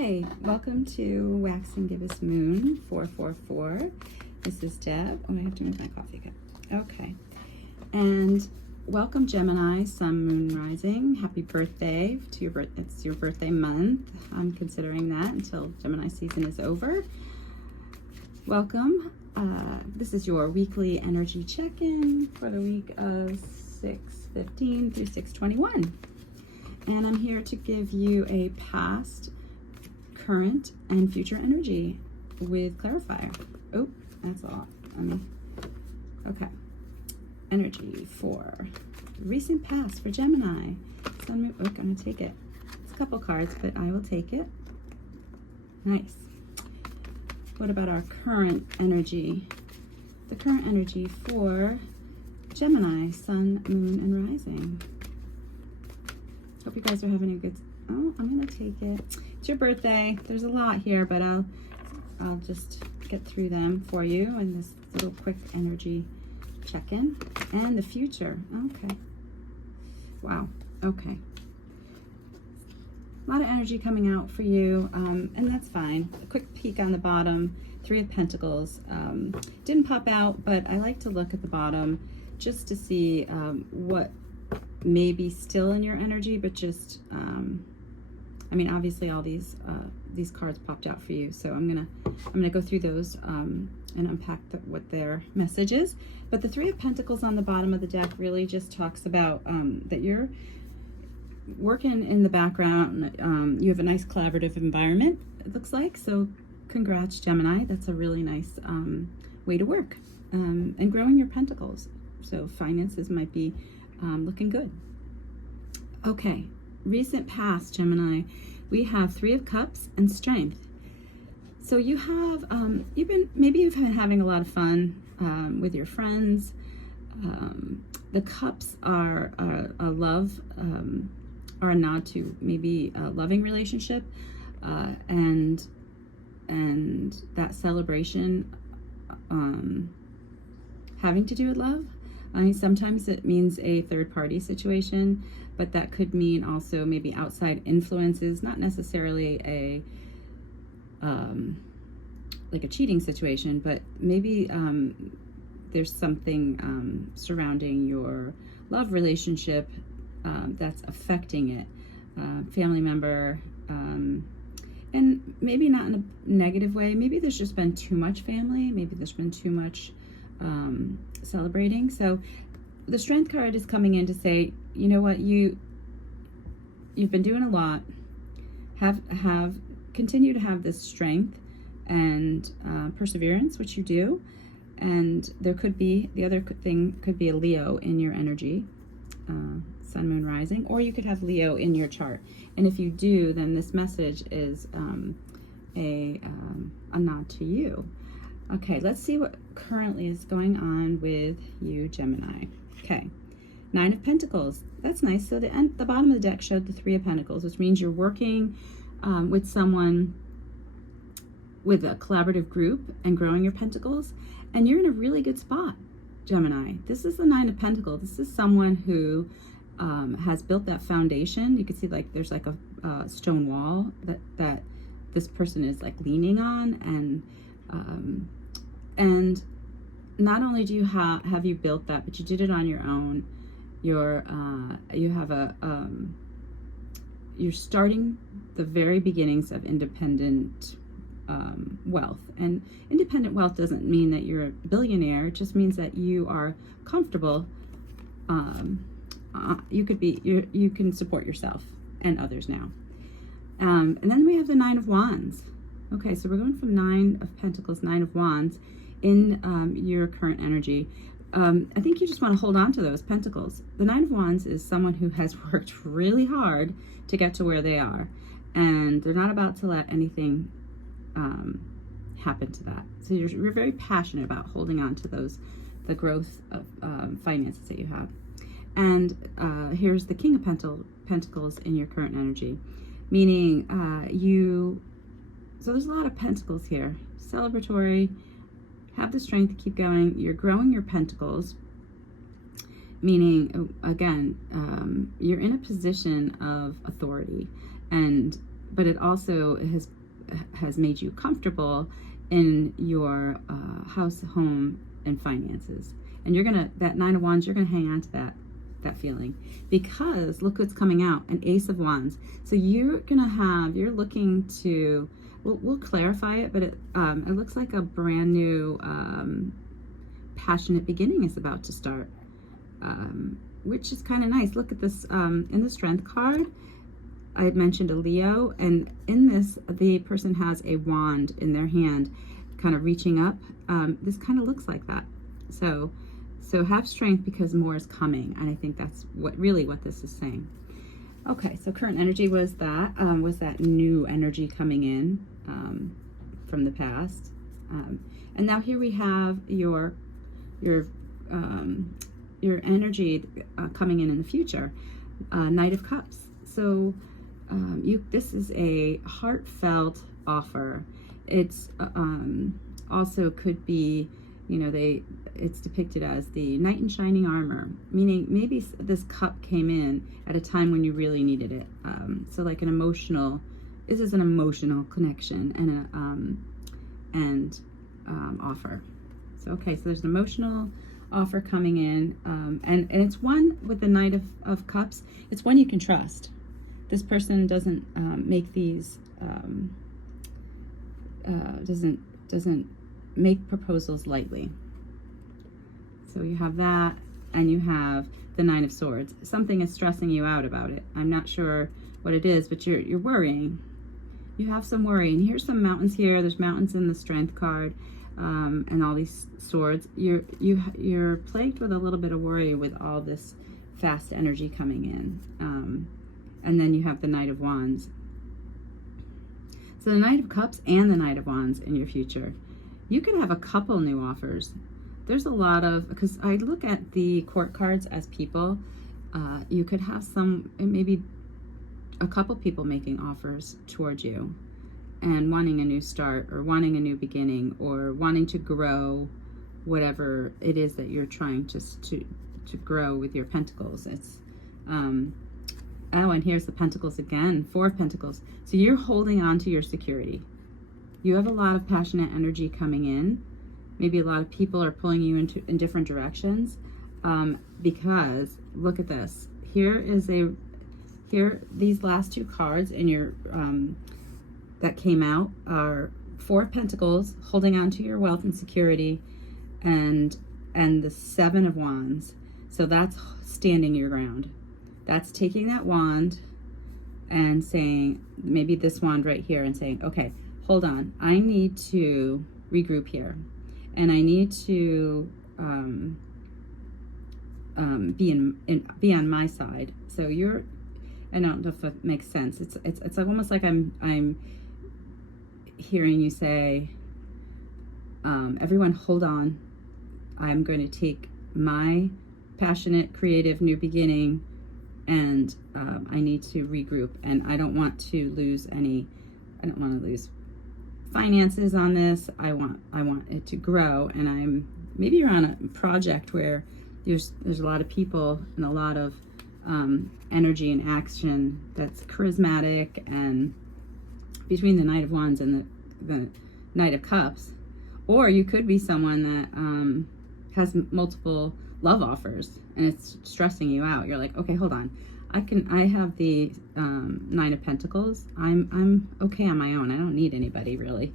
Hi, welcome to Wax and Give Us Moon 444. This is Deb. Oh, I have to move my coffee cup. Okay. And welcome Gemini, Sun, Moon, Rising. Happy birthday to your birth. It's your birthday month. I'm considering that until Gemini season is over. Welcome. This is your weekly energy check-in for the week of 6/15 through 6/21. And I'm here to give you a past, current, and future energy with clarifier. Oh, that's all. Okay. Energy for recent past for Gemini. Sun, Moon. Oh, I'm going to take it. It's a couple cards, but I will take it. Nice. What about our current energy? The current energy for Gemini, Sun, Moon, and Rising. Hope you guys are having a good. Oh, I'm gonna take it. It's your birthday. There's a lot here, but I'll just get through them for you in this little quick energy check-in. And the future. Okay. Wow. Okay. A lot of energy coming out for you, and that's fine. A quick peek on the bottom. 3 of Pentacles. Didn't pop out, but I like to look at the bottom just to see what may be still in your energy, but just I mean, obviously all these cards popped out for you, so I'm gonna go through those and unpack what their message is. But the 3 of Pentacles on the bottom of the deck really just talks about that you're working in the background. You have a nice collaborative environment, it looks like. So congrats, Gemini. That's a really nice way to work, and growing your pentacles. So finances might be looking good. Okay, recent past, Gemini. We have 3 of Cups and Strength. So you have maybe you've been having a lot of fun with your friends. The Cups are a love, are a nod to maybe a loving relationship, and that celebration having to do with love. I mean, sometimes it means a third-party situation, but that could mean also maybe outside influences, not necessarily a like a cheating situation, but maybe there's something surrounding your love relationship that's affecting it. Family member, and maybe not in a negative way. Maybe there's just been too much family. Maybe there's been too much celebrating. So the Strength card is coming in to say, you know what, you've been doing a lot. Continue to have this strength and perseverance, which you do. And there could be, the other thing could be a Leo in your energy, Sun, Moon, Rising, or you could have Leo in your chart. And if you do, then this message is a nod to you. Okay, let's see what currently is going on with you, Gemini. Okay, 9 of Pentacles. That's nice. So the bottom of the deck showed the 3 of Pentacles, which means you're working with someone, with a collaborative group, and growing your pentacles. And you're in a really good spot, Gemini. This is the 9 of Pentacles. This is someone who has built that foundation. You can see like there's like a stone wall that this person is like leaning on, and not only do you have you built that, but you did it on your own. You're starting the very beginnings of independent wealth. And independent wealth doesn't mean that you're a billionaire. It just means that you are comfortable. You can support yourself and others now. And then we have the 9 of Wands. Okay, so we're going from 9 of Pentacles, 9 of Wands in your current energy. I think you just want to hold on to those pentacles. The 9 of Wands is someone who has worked really hard to get to where they are, and they're not about to let anything happen to that. So you're very passionate about holding on to the growth of finances that you have. And here's the King of Pentacles in your current energy, meaning so there's a lot of pentacles here. Celebratory, have the strength to keep going. You're growing your pentacles, meaning, again, you're in a position of authority, and but it also has made you comfortable in your house, home, and finances. And you're gonna, that Nine of Wands, you're gonna hang on to that feeling, because look what's coming out, an Ace of Wands. So you're looking to, we'll clarify it, but it looks like a brand new passionate beginning is about to start, which is kind of nice. Look at this in the Strength card. I had mentioned a Leo, and in this, the person has a wand in their hand, kind of reaching up. This kind of looks like that. So have strength, because more is coming, and I think that's what this is saying. Okay, so current energy was that new energy coming in from the past, and now here we have your energy coming in the future, Knight of Cups. So this is a heartfelt offer. It's also could be, it's depicted as the knight in shining armor, meaning maybe this cup came in at a time when you really needed it. So like this is an emotional connection and offer. So okay, so there's an emotional offer coming in, and it's one with the Knight of Cups. It's one you can trust. This person doesn't make these doesn't make proposals lightly. So you have that, and you have the Nine of Swords. Something is stressing you out about it. I'm not sure what it is, but you're worrying. You have some worry, and here's some mountains here. There's mountains in the Strength card, and all these swords. You're plagued with a little bit of worry with all this fast energy coming in, and then you have the Knight of Wands. So the Knight of Cups and the Knight of Wands in your future. You could have a couple new offers. There's a lot of, because I look at the court cards as people, you could have maybe a couple people making offers towards you and wanting a new start, or wanting a new beginning, or wanting to grow whatever it is that you're trying to grow with your pentacles. It's oh, and here's the pentacles again, Four of Pentacles. So you're holding on to your security. You have a lot of passionate energy coming in. Maybe a lot of people are pulling you in different directions, because look at this. These last two cards in your that came out are Four of Pentacles, holding on to your wealth and security, and the Seven of Wands. So that's standing your ground. That's taking that wand and saying, maybe this wand right here, and saying, okay, hold on, I need to regroup here, and I need to be on my side. So I don't know if it makes sense. It's like almost like I'm hearing you say, everyone hold on, I'm going to take my passionate, creative new beginning, and I need to regroup, and I don't want to lose finances on this. I want it to grow, and maybe you're on a project where there's a lot of people and a lot of energy and action that's charismatic, and between the Knight of Wands and the Knight of Cups. Or you could be someone that has multiple love offers, and it's stressing you out. You're like, okay, hold on, I have the Nine of Pentacles. I'm okay on my own. I don't need anybody really.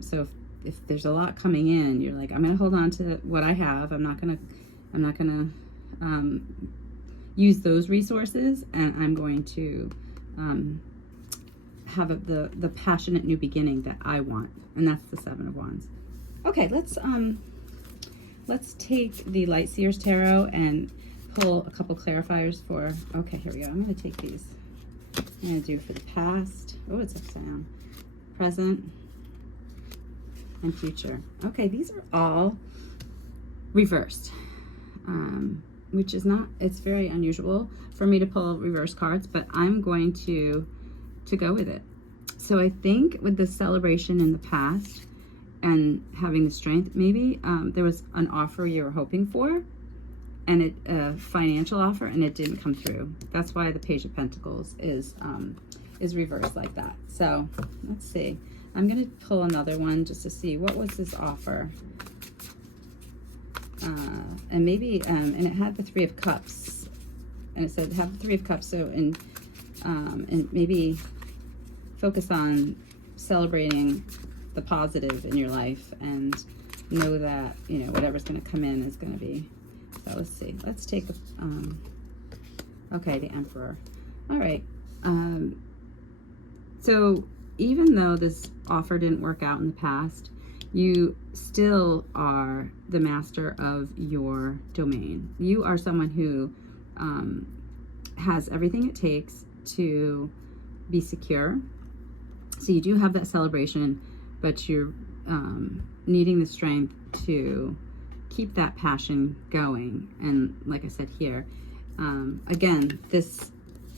So if there's a lot coming in, you're like, I'm gonna hold on to what I have. I'm not gonna use those resources, and I'm going to have the passionate new beginning that I want, and that's the Seven of Wands. Okay, let's take the Light Seers Tarot and pull a couple clarifiers for, okay, here we go. I'm going to take these. I'm going to do for the past. Oh, it's upside down. Present and future. Okay, these are all reversed, which is not, it's very unusual for me to pull reverse cards, but I'm going to go with it. So I think with the celebration in the past and having the strength, maybe there was an offer you were hoping for, and a financial offer, and it didn't come through. That's why the Page of Pentacles is is reversed like that. So let's see. I'm going to pull another one just to see what was this offer. And maybe, and it had the Three of Cups. And it said have the Three of Cups. So, and maybe focus on celebrating the positive in your life and know that, you know, whatever's going to come in is going to be. So let's see. Let's take, okay, the Emperor. All right. So even though this offer didn't work out in the past, you still are the master of your domain. You are someone who has everything it takes to be secure. So you do have that celebration, but you're needing the strength to keep that passion going. And like I said here, again, this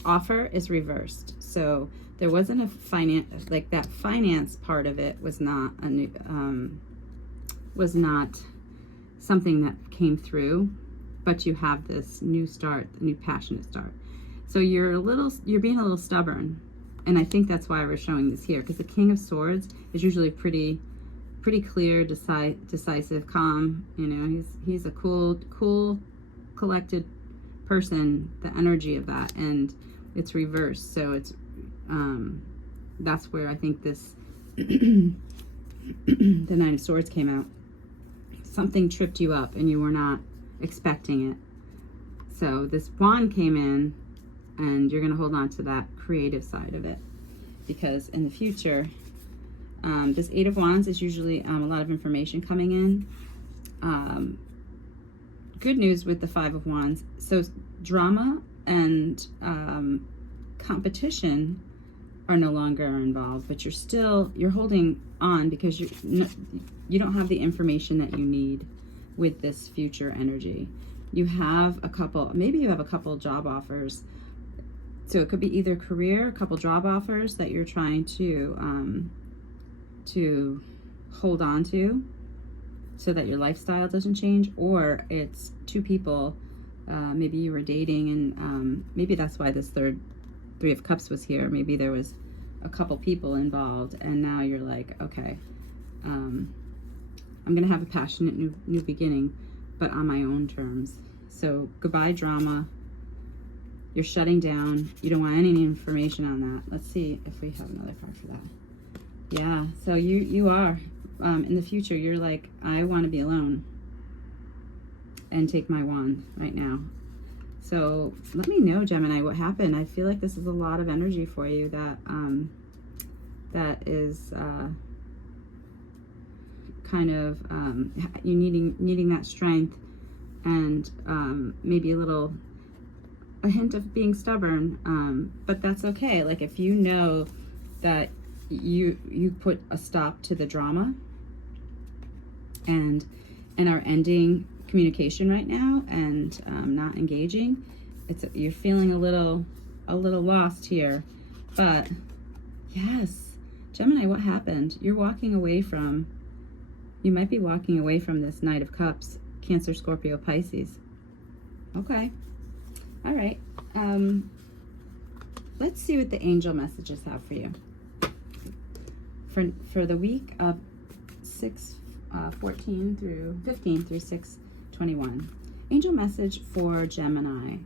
offer is reversed. So there wasn't a finance, like that finance part of it was not a new, was not something that came through, but you have this new start, new passionate start. So you're being a little stubborn. And I think that's why we're showing this here, because the King of Swords is usually pretty clear, decisive, calm. You know, he's a cool, collected person. The energy of that, and it's reversed. So it's that's where I think this the Nine of Swords came out. Something tripped you up, and you were not expecting it. So this Wand came in, and you're going to hold on to that creative side of it, because in the future, this Eight of Wands is usually a lot of information coming in. Good news with the Five of Wands. So drama and competition are no longer involved, but you're holding on because you don't have the information that you need with this future energy. You have maybe you have a couple job offers. So it could be either career, a couple job offers that you're trying to hold on to so that your lifestyle doesn't change, or it's two people, maybe you were dating, and maybe that's why this Three of Cups was here. Maybe there was a couple people involved, and now you're like, okay, I'm gonna have a passionate new beginning, but on my own terms. So goodbye drama. You're shutting down. You don't want any information on that. Let's see if we have another card for that. Yeah, so you are, in the future, you're like, I want to be alone and take my wand right now. So let me know, Gemini, what happened. I feel like this is a lot of energy for you that that is kind of you needing that strength, and maybe a hint of being stubborn, but that's okay. Like, if you know that you put a stop to the drama and are ending communication right now, and not engaging, you're feeling a little lost here. But yes, Gemini, what happened? You might be walking away from this Knight of Cups, Cancer, Scorpio, Pisces. Okay. All right, let's see what the angel messages have for you for the week of 6/14 through 15 through 6/21. Angel message for Gemini,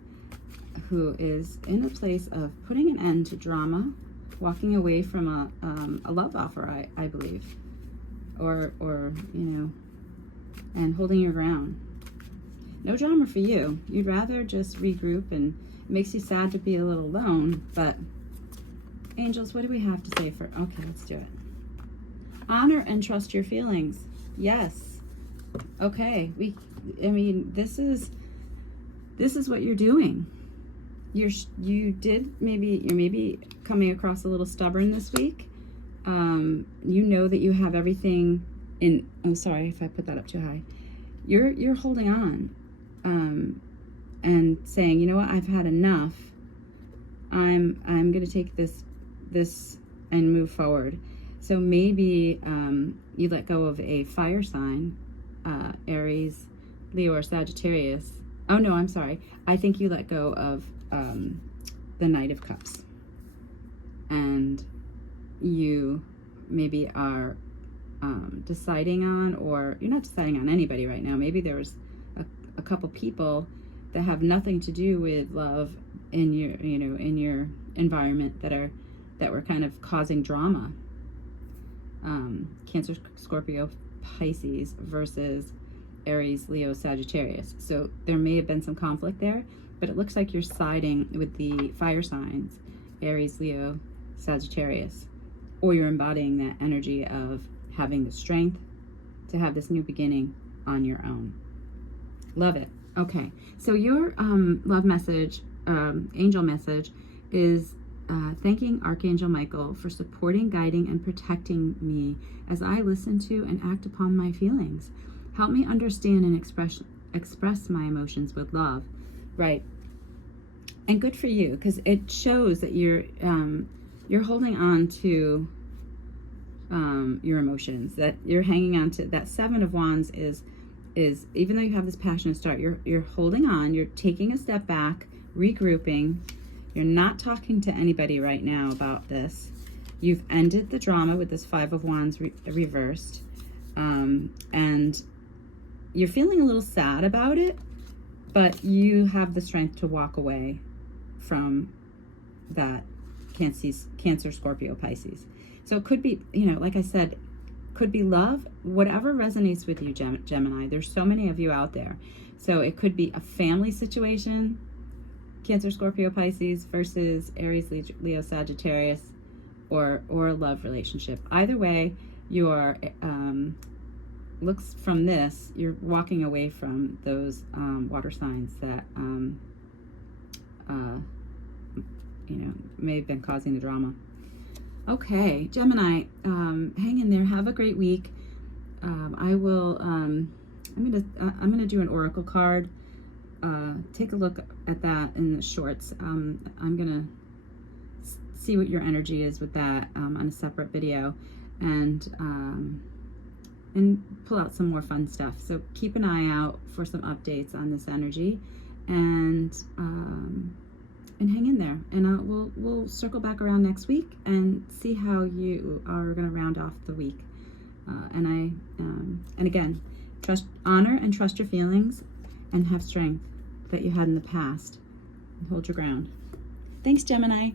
who is in a place of putting an end to drama, walking away from a love offer, I believe, or you know, and holding your ground. No drama for you. You'd rather just regroup, and it makes you sad to be a little alone. But angels, what do we have to say for? Okay, let's do it. Honor and trust your feelings. Yes. Okay. I mean, this is what you're doing. You're maybe coming across a little stubborn this week. You know that you have everything in. I'm sorry if I put that up too high. You're holding on. And saying, you know what, I've had enough. I'm going to take this and move forward. So maybe you let go of a fire sign, Aries, Leo, or Sagittarius. Oh no, I'm sorry. I think you let go of the Knight of Cups. and you maybe are deciding on, or you're not deciding on anybody right now. Maybe there's a couple people that have nothing to do with love in your, in your environment that were kind of causing drama. Cancer, Scorpio, Pisces versus Aries, Leo, Sagittarius. So there may have been some conflict there, but it looks like you're siding with the fire signs, Aries, Leo, Sagittarius, or you're embodying that energy of having the strength to have this new beginning on your own. Love it. Okay, so your love message, angel message, is thanking Archangel Michael for supporting, guiding, and protecting me as I listen to and act upon my feelings. Help me understand and express my emotions with love. Right. And good for you, because it shows that you're holding on to your emotions, that you're hanging on to. That Seven of Wands is even though you have this passionate start, you're holding on, you're taking a step back, regrouping. You're not talking to anybody right now about this. You've ended the drama with this Five of Wands reversed, and you're feeling a little sad about it, but you have the strength to walk away from that Cancer, Scorpio, Pisces. So it could be, like I said, could be love, whatever resonates with you, Gemini. There's so many of you out there. So it could be a family situation, Cancer, Scorpio, Pisces versus Aries, Leo, Sagittarius, or a love relationship. Either way, you're looks from this, you're walking away from those water signs that may have been causing the drama. Okay, Gemini, hang in there. Have a great week. I will. I'm gonna do an oracle card. Take a look at that in the shorts. I'm gonna see what your energy is with that on a separate video, and pull out some more fun stuff. So keep an eye out for some updates on this energy, and hang in there. And we'll circle back around next week and see how you are going to round off the week. And again, honor and trust your feelings, and have strength that you had in the past. Hold your ground. Thanks, Gemini.